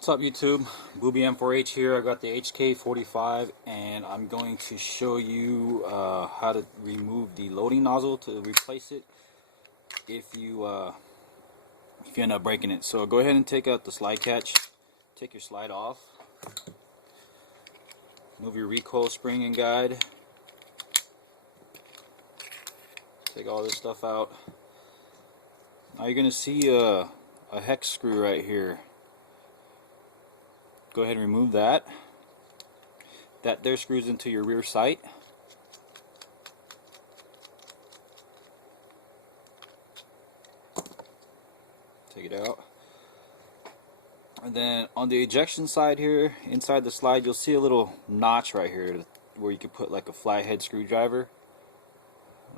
What's up YouTube? Booby M4H here. I got the HK45 and I'm going to show you how to remove the loading nozzle to replace it if you end up breaking it. So go ahead and take out the slide catch, take your slide off, move your recoil spring and guide, take all this stuff out. Now you're going to see a hex screw right here. Go ahead and remove that. That there screws into your rear sight. Take it out. And then on the ejection side here, inside the slide, you'll see a little notch right here where you can put like a flathead screwdriver.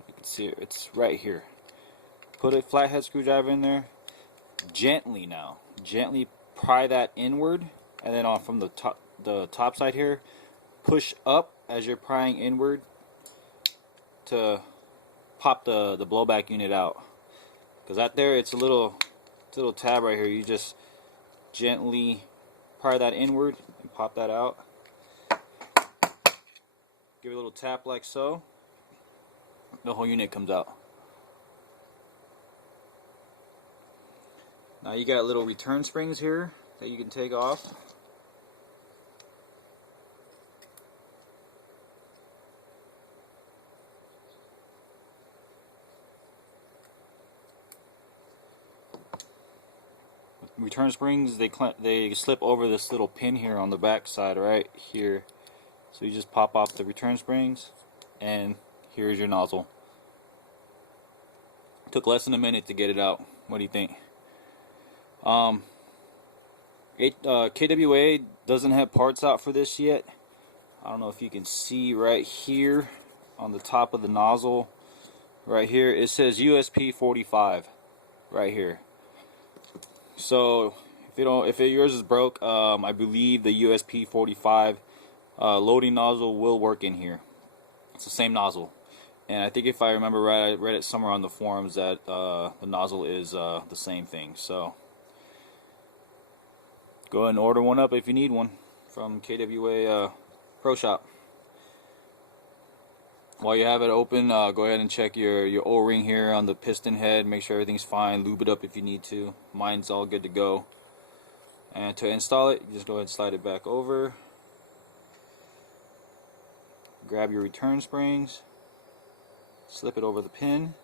You can see it, it's right here. Put a flathead screwdriver in there. Gently now. Gently pry that inward. And then on from the top side here, push up as you're prying inward to pop the blowback unit out. Because that there, it's a little tab right here. You just gently pry that inward and pop that out. Give it a little tap like so. The whole unit comes out. Now you got little return springs here that you can take off. Return springs, they slip over this little pin here on the back side right here. So you just pop off the return springs and here's your nozzle. Took less than a minute to get it out. What do you think? KWA doesn't have parts out for this yet. I don't know if you can see right here on the top of the nozzle right here, it says USP45 right here. So if yours is broke, I believe the USP45 loading nozzle will work in here. It's the same nozzle, and I think if I remember right, I read it somewhere on the forums that the nozzle is the same thing. So go ahead and order one up if you need one from KWA Pro Shop. While you have it open, go ahead and check your O-ring here on the piston head. Make sure everything's fine. Lube it up if you need to. Mine's all good to go. And to install it, you just go ahead and slide it back over. Grab your return springs. Slip it over the pin.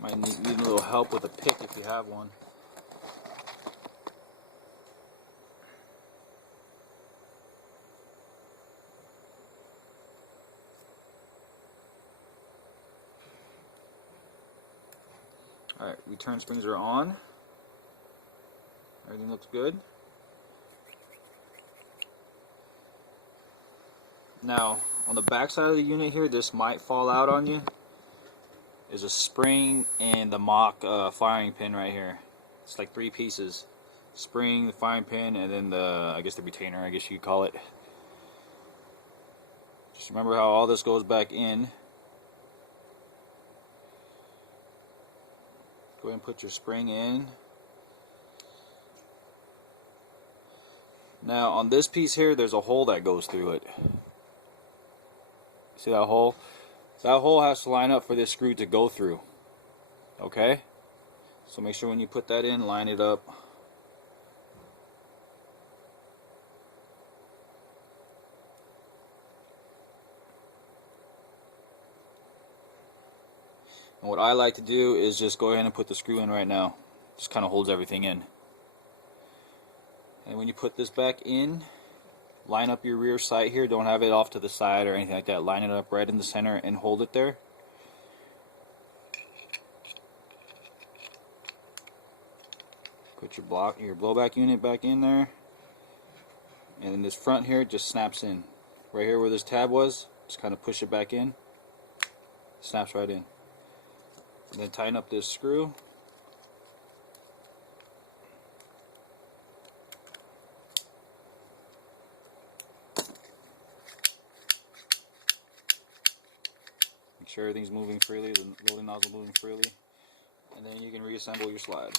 Might need a little help with a pick if you have one. Alright, return springs are on. Everything looks good. Now, on the back side of the unit here, this might fall out on you. Is a spring and the mock firing pin right here. It's like 3 pieces: spring, the firing pin, and then I guess the retainer, I guess you could call it. Just remember how all this goes back in. Go ahead and put your spring in. Now on this piece here, there's a hole that goes through it. See that hole? So that hole has to line up for this screw to go through. Okay? So make sure when you put that in, line it up. And what I like to do is just go ahead and put the screw in right now. Just kind of holds everything in. And when you put this back in, line up your rear sight here. Don't have it off to the side or anything like that. Line it up right in the center and hold it there. Put your blowback unit back in there. And then this front here just snaps in. Right here where this tab was, just kind of push it back in. Snaps right in. And then tighten up this screw. sure everything's moving freely, the loading nozzle moving freely, and then you can reassemble your slide.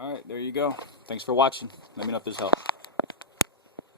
Alright, there you go. Thanks for watching. Let me know if this helped.